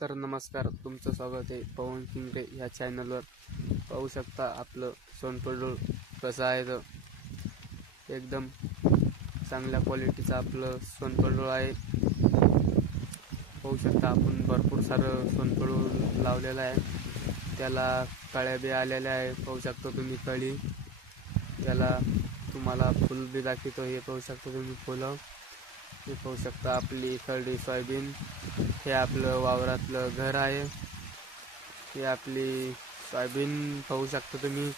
तर नमस्कार, तुमचं स्वागत आहे पवन किंगरे ह्या चॅनलवर। पाहू शकता आपलं सोनपडूळ कसं आहे तर एकदम चांगल्या क्वालिटीचं आपलं सोनपडूळ आहे। पाहू शकता आपण भरपूर सारं सोनपडूळ लावलेलं आहे, त्याला कळ्या बी आलेल्या आहे। पाहू शकता तुम्ही कळी, त्याला तुम्हाला फुल बी दाखवतो। हे पाहू शकता तुम्ही फुलं, हे पाहू शकता आपली खरडी सोयाबीन। हे आपलं वावरातलं घर आहे, हे आपली सोयाबीन पाहू शकता तुम्ही।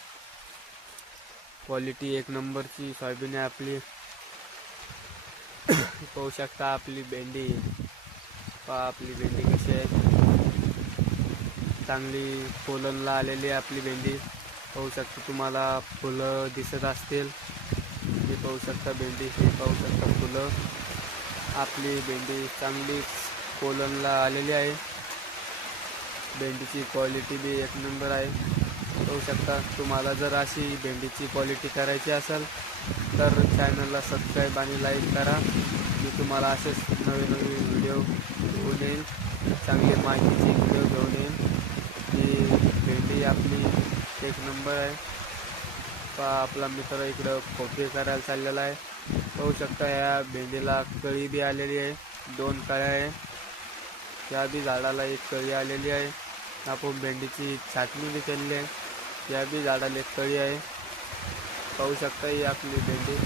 क्वालिटी एक नंबरची सोयाबीन आहे आपली। पाहू शकता आपली भेंडी, पहा आपली भेंडी कशी आहे, चांगली फुलनला आलेली आहे आपली भेंडी। पाहू शकता तुम्हाला फुलं दिसत असतील, हे पाहू शकता भेंडी, हे पाहू शकता फुलं। आपली भेंडी चांगली कोलनला आलेली आहे, भेंडीची क्वालिटी बी एक नंबर आहे। पाहू शकता तुम्हाला जर अशी भेंडीची क्वालिटी करायची असेल तर चॅनलला सबस्क्राईब आणि लाईक करा। मी तुम्हाला असेच नवे नवे व्हिडिओ घेऊन येईल, चांगली माहितीची व्हिडिओ घेऊन येईल। ही भेंडी आपली एक नंबर आहे। पहा आपला मित्र इकडं खोपे करायला चाललेला आहे। पाहू शकता ह्या भेंडीला कळी बी आलेली आहे, 2 कळ्या आहे। त्या बी झाडाला एक कळी आलेली आहे। आपण भेंडीची छाटणी बी केलेली आहे, त्या बी झाडाला एक कळी आहे। पाहू शकता ही आपली भेंडी।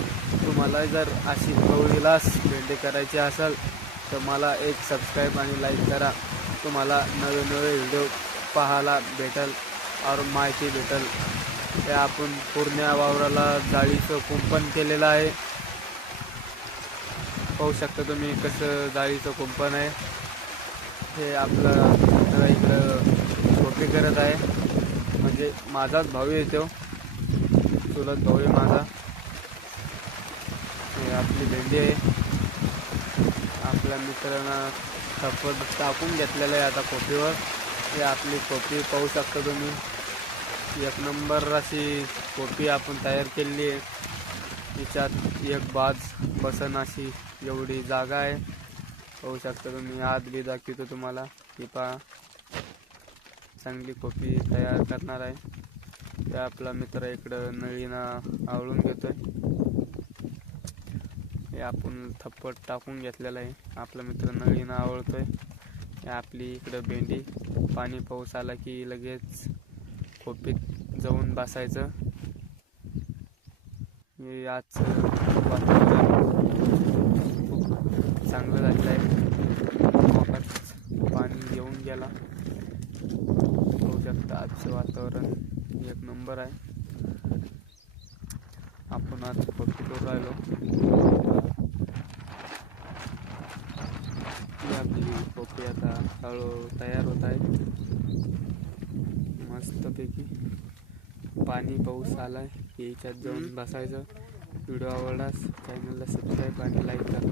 तुम्हाला जर अशी कवळीलाच भेंडी करायची असेल तर मला एक सबस्क्राईब आणि लाईक करा। तुम्हाला नवे नवे व्हिडिओ पाहायला भेटेल और माहिती भेटेल। हे आपण पूर्ण वावराला जाळीचं कुंपण केलेलं आहे। पाहू शकता तुम्ही कसं जाळीचं कुंपण आहे। हे आपलं मित्र इकडं खोपे करत आहे, म्हणजे माझाच भाऊ आहे तो, चुलत भाऊ आहे माझा। हे आपली भेंडी आहे, आपल्या मित्रांना थप्पड टाकून घेतलेलं आहे आता खोपीवर। हे आपली खोपी पाहू शकता तुम्ही, एक नंबर अशी खोपी आपण तयार केलेली आहे। तिच्यात एक बाज बसन अशी एवढी जागा आहे। पाहू शकता तुम्ही, आत बी दाखवतो तुम्हाला। ही पहा चांगली खोपी तयार करणार आहे। ते आपला मित्र इकडं नळीनं आवळून घेतोय, हे आपण थप्पड टाकून घेतलेलं आहे, आपला मित्र नळीनं आवळतोय। हे आपली इकडं भेंडी, पाणी पाऊस आला की लगेच खोपीत जाऊन बसायचं। हे आजचं वातावरण खूप चांगलं झालेलं आहे, पाणी येऊन गेला। पाहू शकता आजचं वातावरण एक नंबर आहे। आपण आज खोपी करून राहिलो, आपली खोपी आता हळू तयार होत आहे मस्तपैकी। पाणी पाऊस आलाय, याच्यात जाऊन बसायचं। व्हिडिओ आवडल्यास चॅनलला सबस्क्राईब आणि लाईक करा।